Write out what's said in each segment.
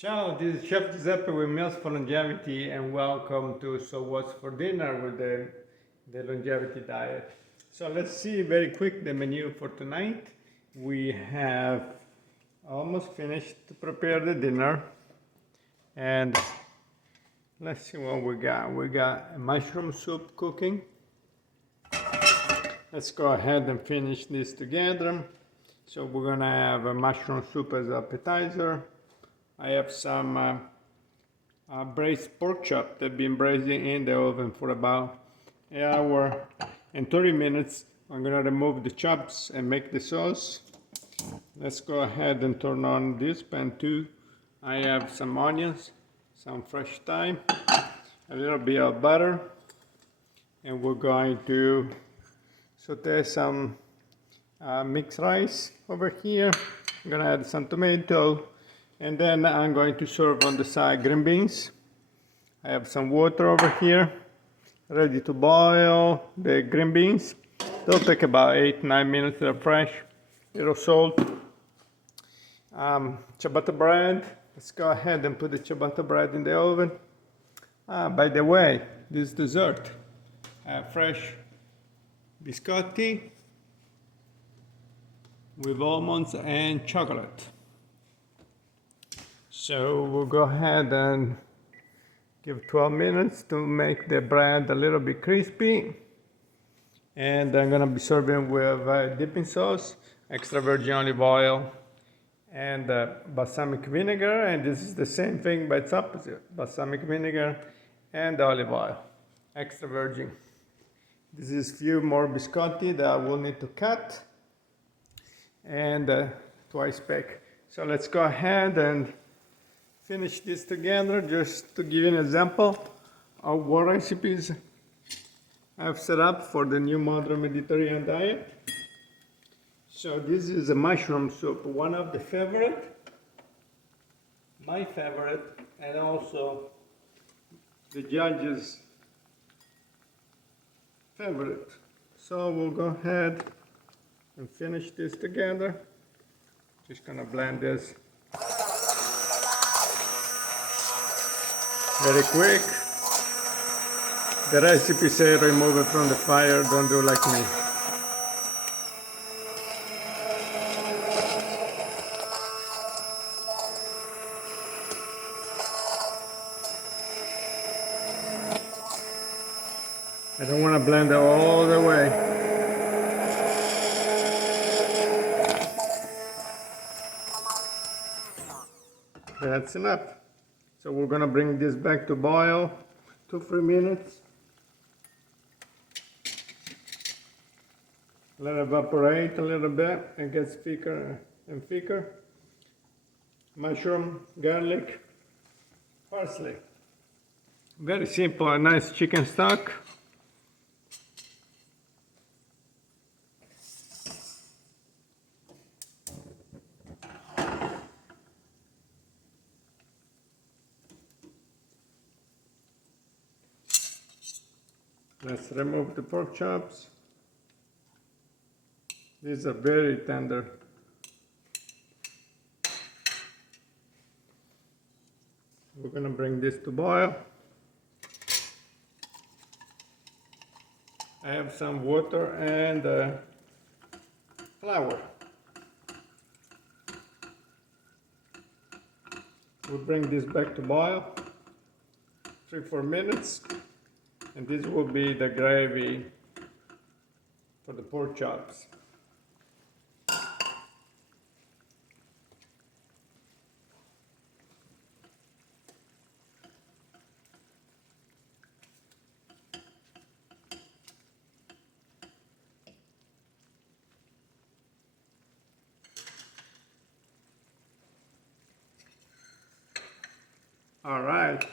Ciao, this is Chef Giuseppe with Meals for Longevity, and welcome to So What's for Dinner with the Longevity Diet. So let's see very quick the menu for tonight. We have almost finished to prepare the dinner, and let's see what we got. We got a mushroom soup cooking. Let's go ahead and finish this together. So we're gonna have a mushroom soup as appetizer. I have some braised pork chop that have been braising in the oven for about an hour and 30 minutes. I'm gonna remove the chops and make the sauce. Let's go ahead and turn on this pan too. I have some onions, some fresh thyme, a little bit of butter, and we're going to saute some mixed rice over here. I'm gonna add some tomato, and then I'm going to serve on the side green beans. I have some water over here, ready to boil the green beans. They'll take about 8-9 minutes, they're fresh. Little salt. Ciabatta bread. Let's go ahead and put the ciabatta bread in the oven. By the way, this dessert, fresh biscotti with almonds and chocolate. So we'll go ahead and give 12 minutes to make the bread a little bit crispy. And I'm gonna be serving with dipping sauce, extra virgin olive oil, and balsamic vinegar. And this is the same thing, but it's opposite. Balsamic vinegar and olive oil, extra virgin. This is few more biscotti that I will need to cut, and twice baked. So let's go ahead and finish this together, just to give you an example of what recipes I've set up for the new modern Mediterranean diet. So this is a mushroom soup, one of the favorite, my favorite, and also the judges' favorite. So we'll go ahead and finish this together. Just gonna blend this very quick. The recipe says remove it from the fire, don't do like me. I don't want to blend it all the way. That's enough. So we're gonna bring this back to boil 2-3 minutes. Let it evaporate a little bit and gets thicker and thicker. Mushroom, garlic, parsley. Very simple, a nice chicken stock. Let's remove the pork chops. These are very tender. We're gonna bring this to boil. I have some water and flour. We'll bring this back to boil 3-4 minutes, and this will be the gravy for the pork chops. All right,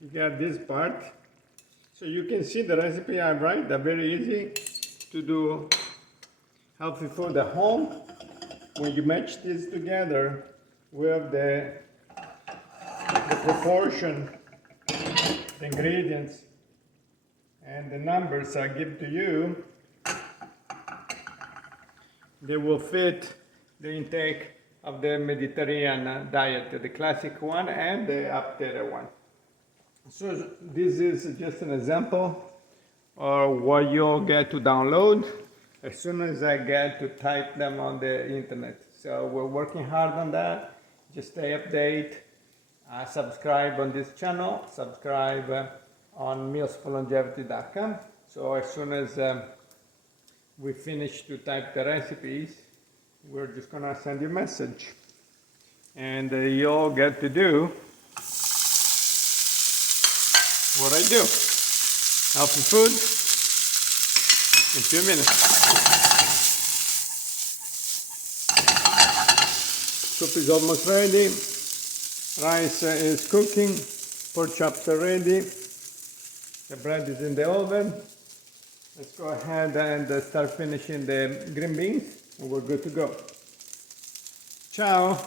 you got this part. So you can see the recipe I write. They're very easy to do healthy food at home. When you match this together with the proportion, the ingredients, and the numbers I give to you, they will fit the intake of the Mediterranean diet, the classic one and the updated one. So this is just an example of what you'll get to download as soon as I get to type them on the internet. So we're working hard on that. Just stay updated. Subscribe on this channel. Subscribe on mealsforlongevity.com. So as soon as we finish to type the recipes, we're just gonna send you a message. And you'll get to do what I do. Healthy food in 2 minutes. Soup is almost ready. Rice is cooking. Pork chops are ready. The bread is in the oven. Let's go ahead and start finishing the green beans, and we're good to go. Ciao!